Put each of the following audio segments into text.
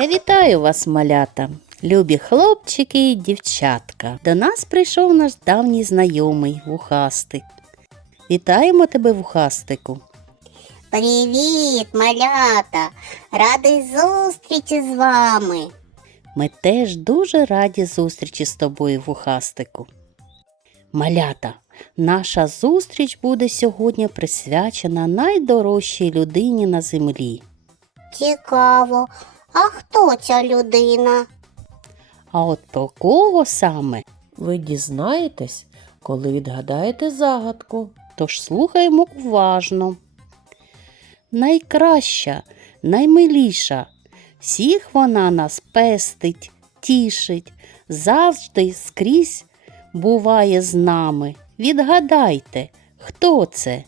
Вітаю вас, малята, любі хлопчики і дівчатка. До нас прийшов наш давній знайомий вухастик. Вітаємо тебе, вухастику. Привіт, малята! Радий зустрічі з вами. Ми теж дуже раді зустрічі з тобою, вухастику. Малята, наша зустріч буде сьогодні присвячена найдорожчій людині на землі. Цікаво. А хто ця людина? А от про кого саме? Ви дізнаєтесь, коли відгадаєте загадку. Тож слухаємо уважно. Найкраща, наймиліша, всіх вона нас пестить, тішить, завжди скрізь буває з нами. Відгадайте, хто це?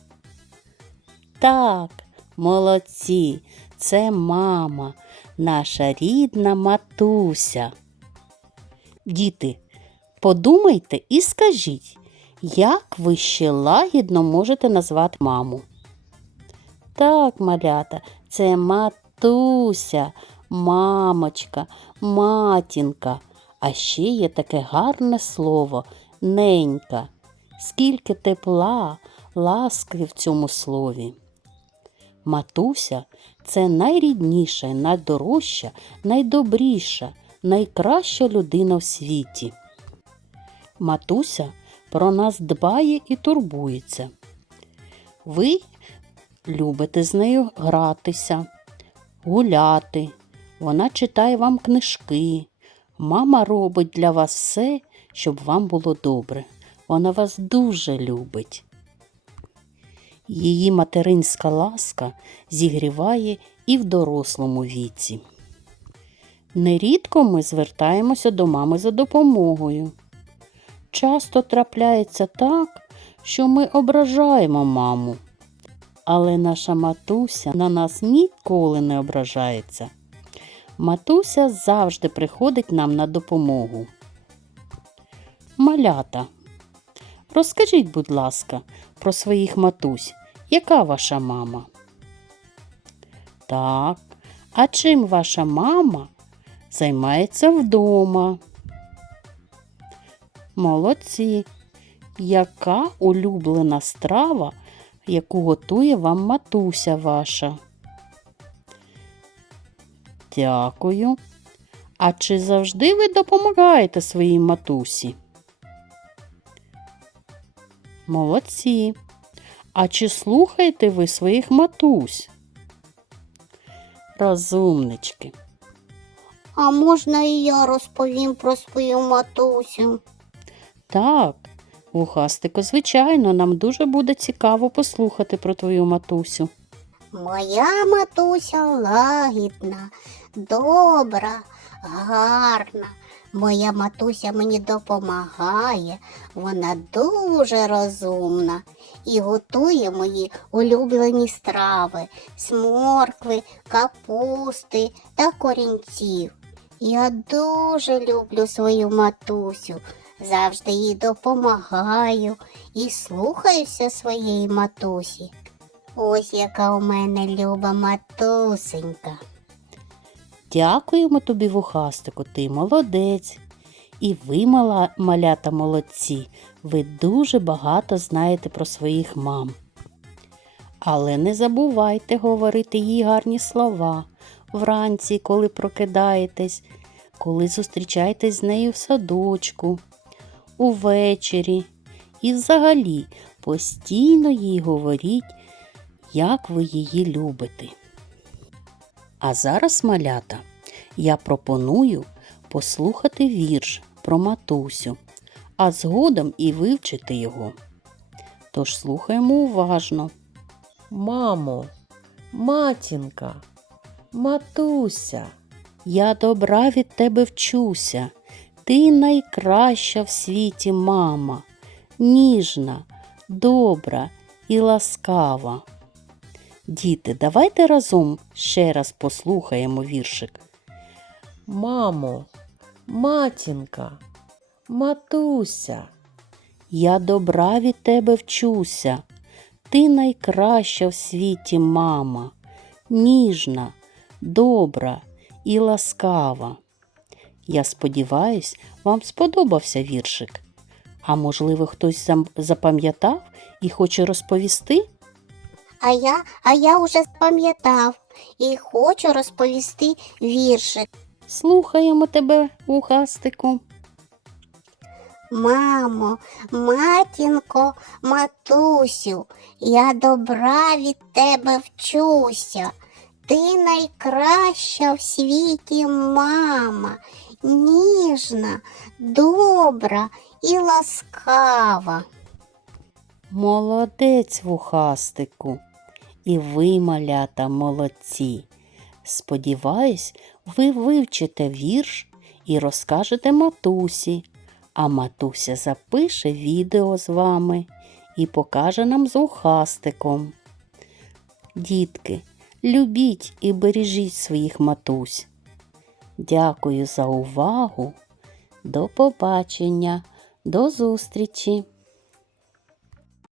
Так, молодці, це мама, наша рідна матуся. Діти, подумайте і скажіть, як ви ще лагідно можете назвати маму? Так, малята, це матуся, мамочка, матінка. А ще є таке гарне слово ненька. Скільки тепла, ласки в цьому слові. Матуся це найрідніша, найдорожча, найдобріша, найкраща людина в світі. Матуся про нас дбає і турбується. Ви любите з нею гратися, гуляти. Вона читає вам книжки. Мама робить для вас все, щоб вам було добре. Вона вас дуже любить. Її материнська ласка зігріває і в дорослому віці. Нерідко ми звертаємося до мами за допомогою. Часто трапляється так, що ми ображаємо маму. Але наша матуся на нас ніколи не ображається. Матуся завжди приходить нам на допомогу. Малята. Розкажіть, будь ласка, про своїх матусь. Яка ваша мама? Так. А чим ваша мама займається вдома? Молодці. Яка улюблена страва, яку готує вам матуся ваша? Дякую. А чи завжди ви допомагаєте своїй матусі? Молодці. А чи слухаєте ви своїх матусь? Розумнички. А можна і я розповім про свою матусю? Так, Вухастико, звичайно, нам дуже буде цікаво послухати про твою матусю. Моя матуся лагідна, добра, гарна. Моя матуся мені допомагає, вона дуже розумна і готує мої улюблені страви з моркви, капусти та корінців. Я дуже люблю свою матусю, завжди їй допомагаю і слухаюся своєї матусі. Ось яка у мене люба матусенька. Дякуємо тобі, Вухастику, ти молодець. І ви, мала, малята, молодці, ви дуже багато знаєте про своїх мам. Але не забувайте говорити їй гарні слова вранці, коли прокидаєтесь, коли зустрічаєтесь з нею в садочку, увечері. І взагалі постійно їй говоріть, як ви її любите. А зараз, малята, я пропоную послухати вірш про матусю, а згодом і вивчити його. Тож слухаємо уважно. Мамо, матінка, матуся, Я добра від тебе вчуся, ти найкраща в світі мама, ніжна, добра і ласкава. Діти, давайте разом ще раз послухаємо віршик. Мамо, матінка, матуся, Я добра від тебе вчуся, ти найкраща в світі мама, ніжна, добра і ласкава. Я сподіваюсь, вам сподобався віршик. А можливо, хтось запам'ятав і хоче розповісти? А я, а я уже запам'ятав і хочу розповісти віршик. Слухаємо тебе, ухастику. Мамо, матінко, матусю, я добра від тебе вчуся. Ти найкраща в світі мама, ніжна, добра і ласкава. Молодець, вухастику. І ви, малята, молодці. Сподіваюсь, ви вивчите вірш і розкажете матусі, а матуся запише відео з вами і покаже нам з вухастиком. Дітки, любіть і бережіть своїх матусь. Дякую за увагу. До побачення, до зустрічі!